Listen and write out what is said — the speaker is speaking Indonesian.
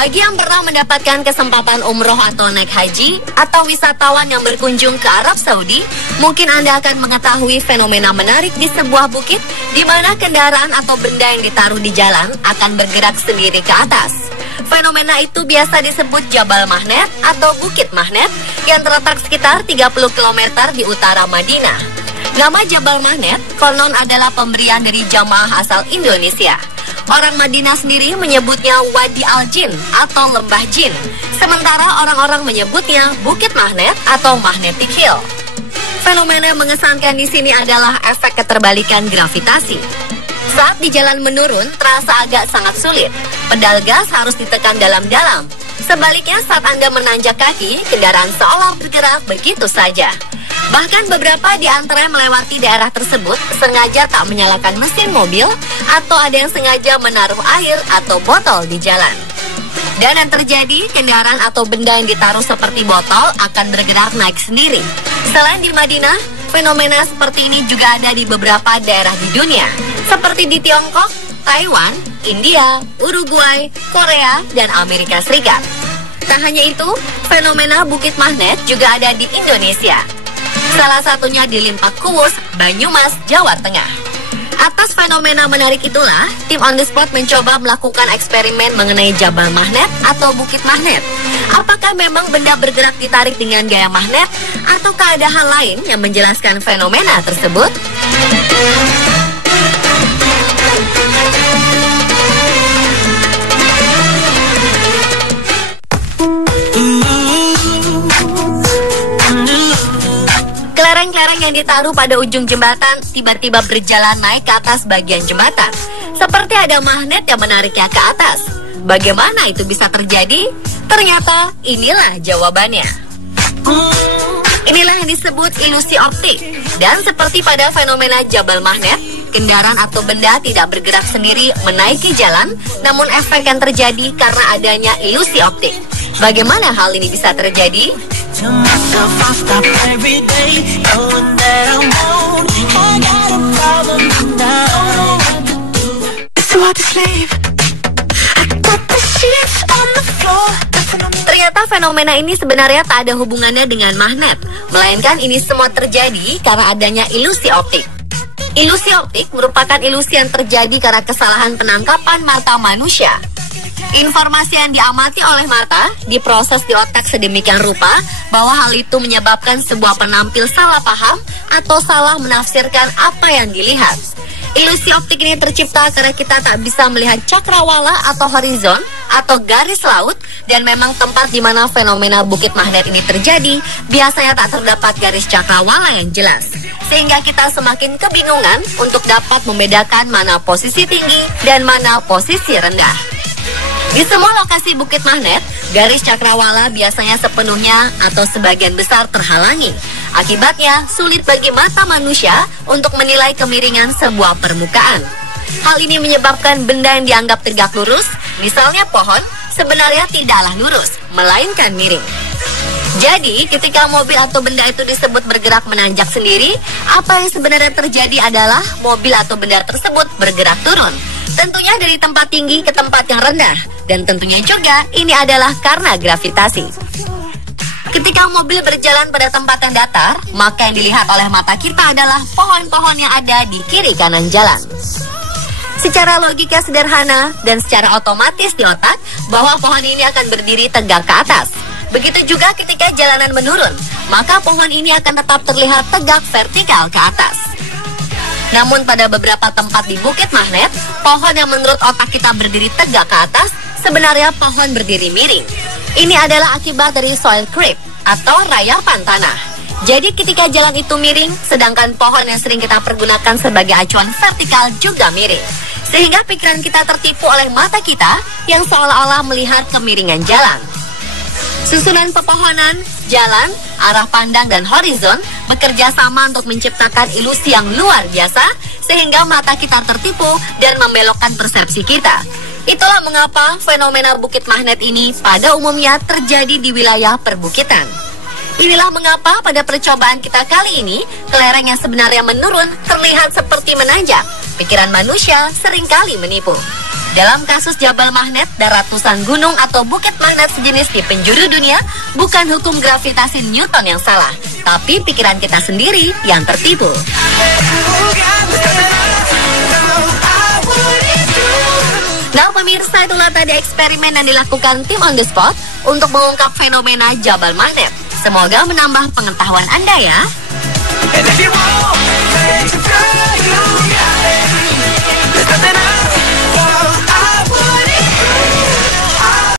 Bagi yang pernah mendapatkan kesempatan umroh atau naik haji, atau wisatawan yang berkunjung ke Arab Saudi, mungkin Anda akan mengetahui fenomena menarik di sebuah bukit, di mana kendaraan atau benda yang ditaruh di jalan akan bergerak sendiri ke atas. Fenomena itu biasa disebut Jabal Mahnet atau Bukit Mahnet, yang terletak sekitar 30 km di utara Madinah. Nama Jabal Mahnet konon adalah pemberian dari jamaah asal Indonesia. Orang Madinah sendiri menyebutnya Wadi Al-Jin atau Lembah Jin, sementara orang-orang menyebutnya Bukit Mahnet atau Magnetic Hill. Fenomena yang mengesankan di sini adalah efek keterbalikan gravitasi. Saat di jalan menurun, terasa agak sangat sulit. Pedal gas harus ditekan dalam-dalam. Sebaliknya saat Anda menanjak kaki, kendaraan seolah bergerak begitu saja. Bahkan beberapa di antara melewati daerah tersebut sengaja tak menyalakan mesin mobil, atau ada yang sengaja menaruh air atau botol di jalan. Dan yang terjadi, kendaraan atau benda yang ditaruh seperti botol akan bergerak naik sendiri. Selain di Madinah, fenomena seperti ini juga ada di beberapa daerah di dunia, seperti di Tiongkok, Taiwan, India, Uruguay, Korea, dan Amerika Serikat. Tak hanya itu, fenomena Bukit Mahnet juga ada di Indonesia. Salah satunya di Limpak Kuwus, Banyumas, Jawa Tengah. Atas fenomena menarik itulah, tim On The Spot mencoba melakukan eksperimen mengenai Jabal Mahnet atau Bukit Mahnet. Apakah memang benda bergerak ditarik dengan gaya magnet, ataukah ada hal lain yang menjelaskan fenomena tersebut? Kelereng-kelereng yang ditaruh pada ujung jembatan tiba-tiba berjalan naik ke atas bagian jembatan, seperti ada magnet yang menariknya ke atas. Bagaimana itu bisa terjadi? Ternyata inilah jawabannya. Inilah yang disebut ilusi optik. Dan seperti pada fenomena Jabal Mahnet, kendaraan atau benda tidak bergerak sendiri menaiki jalan, namun efek yang terjadi karena adanya ilusi optik. Bagaimana hal ini bisa terjadi? Ternyata fenomena ini sebenarnya tak ada hubungannya dengan magnet, melainkan ini semua terjadi karena adanya ilusi optik. Ilusi optik merupakan ilusi yang terjadi karena kesalahan penangkapan mata manusia. Informasi yang diamati oleh mata diproses di otak sedemikian rupa bahwa hal itu menyebabkan sebuah penampil salah paham atau salah menafsirkan apa yang dilihat. Ilusi optik ini tercipta karena kita tak bisa melihat cakrawala atau horizon atau garis laut, dan memang tempat di mana fenomena Bukit Mahnet ini terjadi biasanya tak terdapat garis cakrawala yang jelas, sehingga kita semakin kebingungan untuk dapat membedakan mana posisi tinggi dan mana posisi rendah. Di semua lokasi Bukit Mahnet, garis cakrawala biasanya sepenuhnya atau sebagian besar terhalangi. Akibatnya, sulit bagi mata manusia untuk menilai kemiringan sebuah permukaan. Hal ini menyebabkan benda yang dianggap tegak lurus, misalnya pohon, sebenarnya tidaklah lurus, melainkan miring. Jadi, ketika mobil atau benda itu disebut bergerak menanjak sendiri, apa yang sebenarnya terjadi adalah mobil atau benda tersebut bergerak turun. Tentunya dari tempat tinggi ke tempat yang rendah, dan tentunya juga ini adalah karena gravitasi. Ketika mobil berjalan pada tempat yang datar, maka yang dilihat oleh mata kita adalah pohon-pohon yang ada di kiri kanan jalan. Secara logika sederhana dan secara otomatis di otak, bahwa pohon ini akan berdiri tegak ke atas. Begitu juga ketika jalanan menurun, maka pohon ini akan tetap terlihat tegak vertikal ke atas. Namun pada beberapa tempat di Bukit Mahnet, pohon yang menurut otak kita berdiri tegak ke atas, sebenarnya pohon berdiri miring. Ini adalah akibat dari soil creep atau rayapan tanah. Jadi ketika jalan itu miring, sedangkan pohon yang sering kita pergunakan sebagai acuan vertikal juga miring, sehingga pikiran kita tertipu oleh mata kita yang seolah-olah melihat kemiringan jalan. Susunan pepohonan, jalan, arah pandang, dan horizon bekerja sama untuk menciptakan ilusi yang luar biasa, sehingga mata kita tertipu dan membelokkan persepsi kita. Itulah mengapa fenomena Bukit Mahnet ini pada umumnya terjadi di wilayah perbukitan. Inilah mengapa pada percobaan kita kali ini, kelereng yang sebenarnya menurun terlihat seperti menanjak. Pikiran manusia seringkali menipu. Dalam kasus Jabal Magnet dan ratusan gunung atau bukit magnet sejenis di penjuru dunia, bukan hukum gravitasi Newton yang salah, tapi pikiran kita sendiri yang tertipu. Nah pemirsa, itulah tadi eksperimen yang dilakukan tim On The Spot untuk mengungkap fenomena Jabal Magnet. Semoga menambah pengetahuan Anda ya.